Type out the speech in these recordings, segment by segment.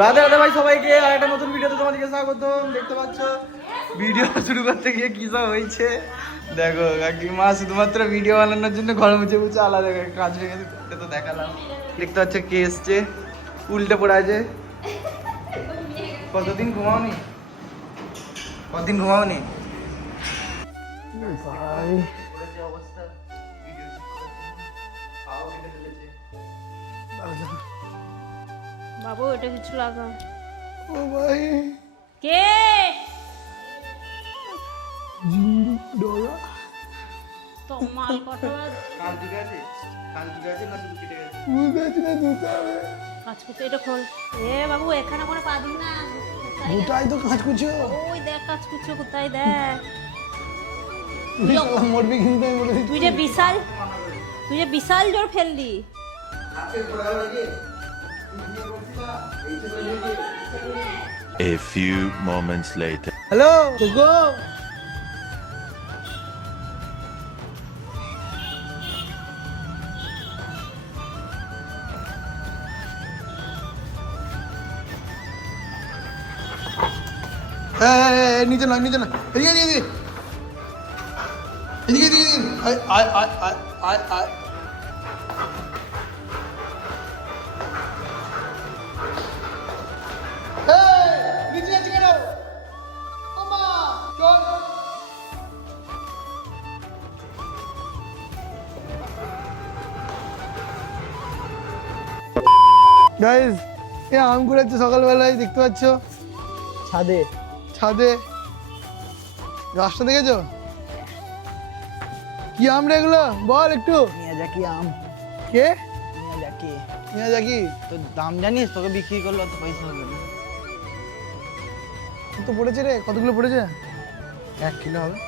রাধে রাধে ভাই সবাইকে আর একটা নতুন ভিডিওতে তোমাদেরকে স্বাগত। দেখতে পাচ্ছ ভিডিও শুরু করতে গিয়ে কি সব হয়েছে দেখো। কাকিমা শুধুমাত্র ভিডিও বানানোর জন্য ঘর মুছে মুছে আলাদা কাজ হয়ে গেছে, তো দেখালাম। দেখতে পাচ্ছ কে এসছে, উল্টে পড়ে আছে। কতদিন ঘুমাওনি? কতদিন ঘুমাওনি ভাই? অবস্থা ভিডিও পাও কেটে ফেলেছে বাবু, এটা কিছু লাগা। ও ভাই কে? জিন্দু ডলা তো মাল কটা কাল ঠিক আছে? কাল ঠিক আছে না শুধু কেটে গেছে? বুঝতে পারছি না দুটো হবে। কাজ করতে এটা খোল। এ বাবু, এখানে করে পা দিন না। দুটাই তো কাজ করছো। ওই দেখ কাজ করছো কোথায়, দেখ। তুই শালা মরবি কিন্তু আমি বলে দিচ্ছি। তুই যে বিশাল জোর ফেললি। A few moments later. Hello cocoa, নিচে না নিচে না, এদিকে এদিকে এদিকে এদিকে এদিকে আয় আয় আয় আয় আয় আয়। নিচে যাচ্ছে কেন? ওমা চল। গাইস, এ আম কুড়াচ্ছে সকালবেলায়, দেখতে পাচ্ছ ছাদে ছাদে। গাছটা দেখেছো? কি আম রে এগুলো? বল একটু। মিয়াজাকি আম। কে মিয়াজাকি মিয়াজাকি? তো দাম জানিস? তোকে বিক্রি করলে অত পয়সা হবে না। কত পড়েছে রে? কতগুলো পড়েছে? 1 কিলো হবে।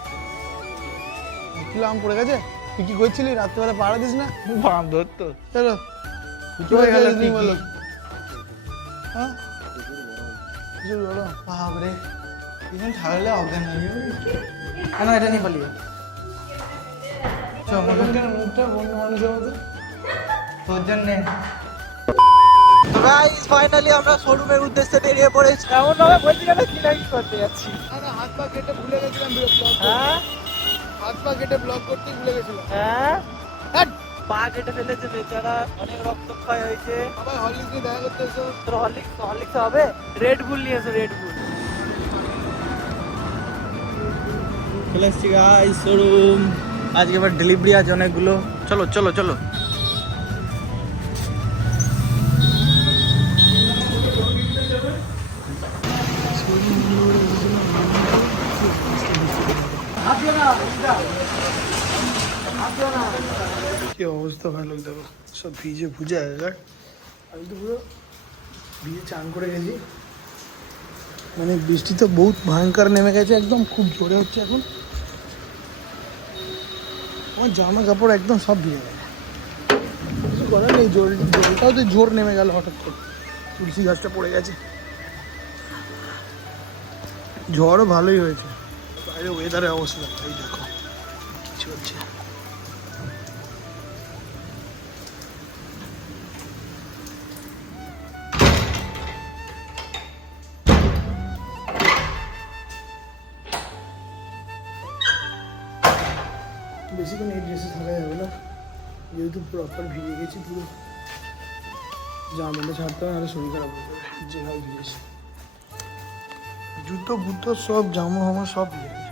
1 কিলো আম পড়ে গেছে। তুই কি করছিলি রাত্রেবেলা? পাড়া দিস না? বাম ধরতো চলো ফুটো হয়ে গেল তুমি বলো। ঠিকই। হ্যাঁ প্রচুর গরম। বাপরে, এখন ছাড়লে অজ্ঞান হয়ে যাবে। কেন এটা নিয়ে পালিয়ে? চল মুখটা মুখটা বন্ধু মানুষের মতো। তোর জন্যে। তো গাইস ফাইনালি আমরা শোরুমের উদ্দেশ্যে বেরিয়ে পড়েছি। এমন ভাবে বলছি না কি নাকি করতে যাচ্ছি। আরে হাত পা কেটে ভুলে গেছিলাম ব্লগ। হ্যাঁ হাত পা কেটে ব্লগ করতে ভুলে গেছিলাম। হ্যাঁ হ্যাট, পা কেটে ফেলেছে বেচারা, অনেক রক্তক্ষয় হয়েছে। সবাই হরলিক্স নিয়ে দেখা করতে এসো। তোর হরলিক্স হবে? রেড বুল নিয়ে এসো, রেড বুল। চলে এসছি গাইস শোরুম। আজকে এবার ডেলিভারি আছে অনেকগুলো। চলো চলো চলো। কি অবস্থা ভালো, দেখো সব ভিজে ভুজে একাকার। আমি তো পুরো ভিজে চান করে গেছি। মানে বৃষ্টি তো বহুত ভয়ঙ্কর নেমে গেছে, একদম খুব জোরে হচ্ছে এখন। আমার জামা কাপড় একদম সব ভিজে গেছে। কিছু করার নেই, জলটাও তো জোর নেমে গেল হঠাৎ করে। তুলসী গাছটা পড়ে গেছে। ঝড়ও ভালোই হয়েছে। বাইরে ওয়েদারের অবস্থা এই দেখো কিছু হচ্ছে। বেশিক্ষণ এই ড্রেসে থাকা যাবে না, যেহেতু প্রপার ভিজে গেছি পুরো। জামাটা ছাড়তে হবে, নাহলে শরীর খারাপ হয়ে যাবে যেভাবে ভিজেছি। জুতো বুতো সব জামা হামা সব ভিজে গেছে।